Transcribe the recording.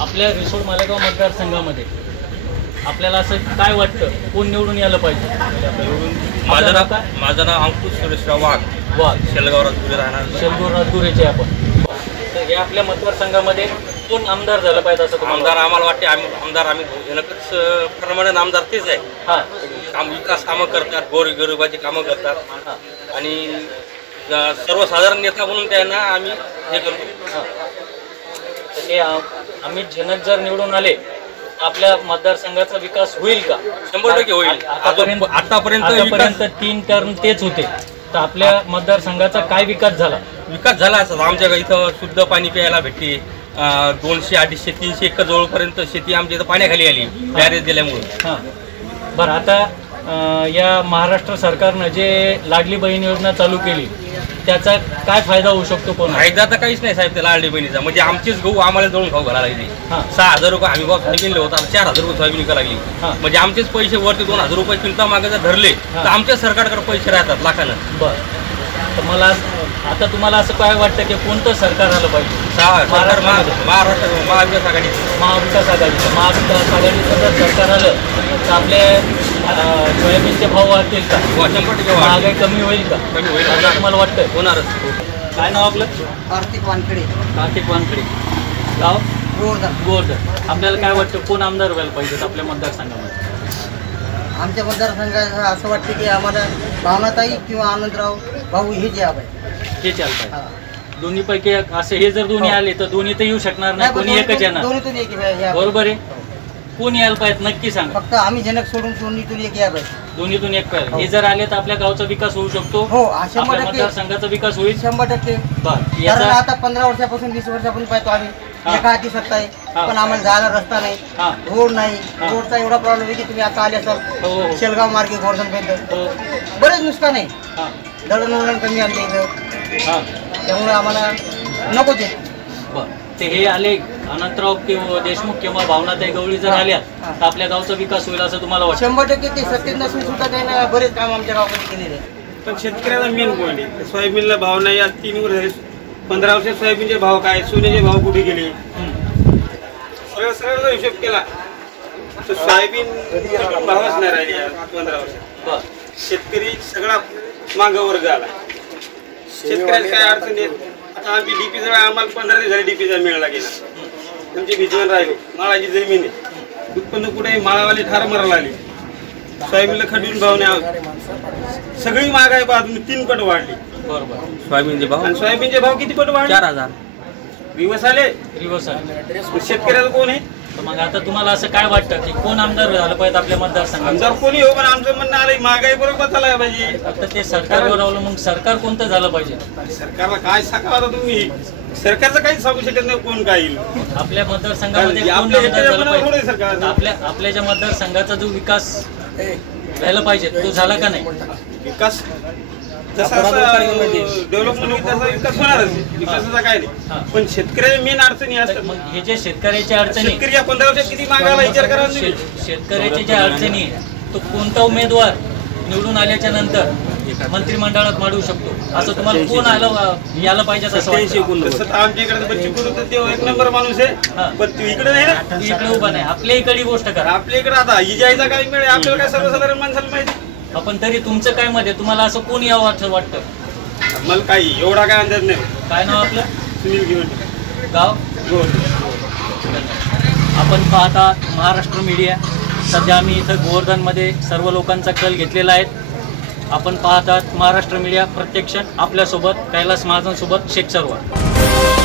आपल्या रिसोड मालेगाव मतदारसंघामध्ये आपल्याला असं काय वाटतं, कोण निवडून यायला पाहिजे? माझं नाव अंकुश सुरेशराव वाघ, शेलगाव राजगुरे राहणार. शेलगाव राजगुरेचे आपण. तर हे आपल्या मतदारसंघामध्ये कोण आमदार झालं पाहिजे असं आमदार आम्हाला वाटते? आम्ही जनकच प्रमाणे आमदार तेच आहे. काम विकास कामं करतात, गोरगरिबाची कामं करतात आणि सर्वसाधारण नेता म्हणून त्यांना आम्ही हे करतो. हे अमित झनक जर निवडून आले आपल्या मतदारसंघाचा विकास होईल का? 100% होईल. आतापर्यंत 3 टर्म तेच होते, तर आपल्या मतदारसंघाचा काय विकास झाला? विकास झाला असं आमच्या इथं शुद्ध पाणी प्यायला भेटते. 200, 250, 300 एकर जवळपर्यंत शेती आमच्या इथं पाण्याखाली आली बॅरेज दिल्यामुळे. बरं, आता या महाराष्ट्र सरकारनं जे लाडली बहीण योजना चालू केली त्याचा काय फायदा होऊ शकतो? पण फायदा तर काहीच नाही साहेब त्या लाडली बहिणीचा. म्हणजे आमचेच गहू आम्हाला जळून खाऊ घालायला लागली. 6,000 रुपये हमी भाव सोयाबीन होता, 4,000 रुपये सोयाबीन विकायला लागली. म्हणजे आमचेच पैसे वरती 2,000 रुपये चिंता मागे जर धरले तर आमच्या सरकारकडे पैसे राहतात लाखानं. बरं, तर मला आता तुम्हाला असं काय वाटतं की कोणतं सरकार आलं पाहिजे? महाराष्ट्र महाविकास आघाडी. महाविकास आघाडीचं जर सरकार आलं तर आपले सोयाबीनचे भाव वाढतील का? 100% महागाई कमी होईल का? कमी होईल असं तुम्हाला वाटतं? होणारच. काय नाव आपलं? कार्तिक वानखेडे. कार्तिक वानखेडे, गाव गोवर्धन. आपल्याला काय वाटतं, कोण आमदार व्हायला पाहिजेत आपल्या मतदारसंघामध्ये? आमच्या मतदारसंघात असं वाटतं की आम्हाला भावनाताई किंवा आनंदराव भाऊ हे जे आहे हे चालतं. दोन्हीपैकी असे हे जर दोन्ही आले तर दोन्ही तर येऊ शकणार नाही, कोणी एकच येणार. दोन्हीतून एक बरोबर आहे. कोण यायला पाहिजे नक्की सांगा. फक्त आम्ही जनक सोडून दोन्हीतून एक या पाहिजे. दोन्हीतून एक पाहिजे. हे जर आले तर आपल्या गावचा विकास होऊ शकतो. हो, 100% मतदारसंघाचा विकास होईल. 100%. कारण आता 15 वर्षापासून 20 वर्षापासून पाहतो आम्ही एका हाती सत्ता आहे, पण आम्हाला जायला रस्ता नाही, रोड नाही. रोडचा एवढा प्रॉब्लेम आहे की तुम्ही आता आले असाल शेलगाव मार्गे गोवर्धनपर्यंत बरेच नुकसान आहे. दळणवळण कमी आमच्या इथं, त्यामुळे आम्हाला नकोच आहे. ते हे आले अनंतराव किंवा देशमुख किंवा भावनाताई गवळी जर आल्या तर आपल्या गावचा विकास होईल असं तुम्हाला वाटतं? 100% ते सत्तेत नसून सुद्धा त्यांना बरेच काम आमच्या गावामध्ये केलेले आहे. पण शेतकऱ्याला मेन पॉईंट आहे, सोयाबीनला भाव नाही. आज 3 वर्ष झाले, 15 वर्षात सोयाबीनचे भाव काय, सोन्याचे भाव कुठे गेले, सगळं हिशोब केला तर सोयाबीन भावच नाही राहिले 15 वर्षात. शेतकरी सगळा मागं वर्ग आला. शेतकऱ्याला काय अडचण येत. आता आम्ही डीपी जवळ आम्हाला 15 दिवस झाले डीपीचा मिळाला गेला. तुमची भीतीवर राहिले. माळाची जमीन आहे, उत्पन्न कुठे माळावाली ठार मारायला आली. सोयाबीनला खडून भाव नाही. सगळी महागाई बाजून 3 पट वाढली. बरोबर. सोयाबीनचे भाव, आणि सोयाबीनचे भाव किती पट वाढले? 4,000. रिवर्स आले. शेतकऱ्याला कोण आहे? मग आता तुम्हाला असं काय वाटतं की कोण आमदार झालं पाहिजे आपल्या मतदारसंघात? आमदार कोणी हो, पण आमचं म्हणणं आलं महागाई बरोबर चालायला पाहिजे. आता ते सरकारवर अवलंबून, मग सरकार कोणतं झालं पाहिजे? सरकारला काय सांगा आता तुम्ही? सरकारचं काहीच सांगू शकत नाही कोण काय येईल. आपल्या मतदारसंघामध्ये कोण आमदार झालं पाहिजे? आपल्या ज्या मतदारसंघाचा जो विकास व्हायला पाहिजे तो झाला का नाही? विकास जसा डेव्हलपमेंट तसा विकास होणारच. विकासाचा काय नाही, पण शेतकऱ्याच्या मेन अडचणी असतात. मग हे जे शेतकऱ्याच्या अडचणी, शेतकरी या 15 वर्षात किती मागायला विचार करा. शेतकऱ्याच्या ज्या अडचणी तो कोणता उमेदवार निवडून आल्याच्या नंतर मंत्रिमंडळात मांडू शकतो असं तुम्हाला कोण यायला पाहिजे असं वाटतं? आमच्याकडे बच्ची कडू तर ते 1 नंबर माणूस आहे, पण तू इकडे नाही ना. इकडे उभा नाही. आपल्या इकडे गोष्ट करा. आपल्या इकडे आता ही जायचा काय मिळेल आपल्याला काय सर्वसाधारण माणसाला माहिती. आपण तरी तुमचं काय मत आहे? तुम्हाला असं कोण यावं असं वाटतं? मला काही एवढा काय अंदाज नाही. काय नाव आपलं? सुनील घेऊन गाव आपण पाहता महाराष्ट्र मीडिया. सध्या आम्ही इथं गोवर्धनमध्ये सर्व लोकांचा कल घेतलेला आहे. आपण पाहतात महाराष्ट्र मीडिया प्रत्यक्ष. आपल्यासोबत कैलास महाजनसोबत शेख सरवार.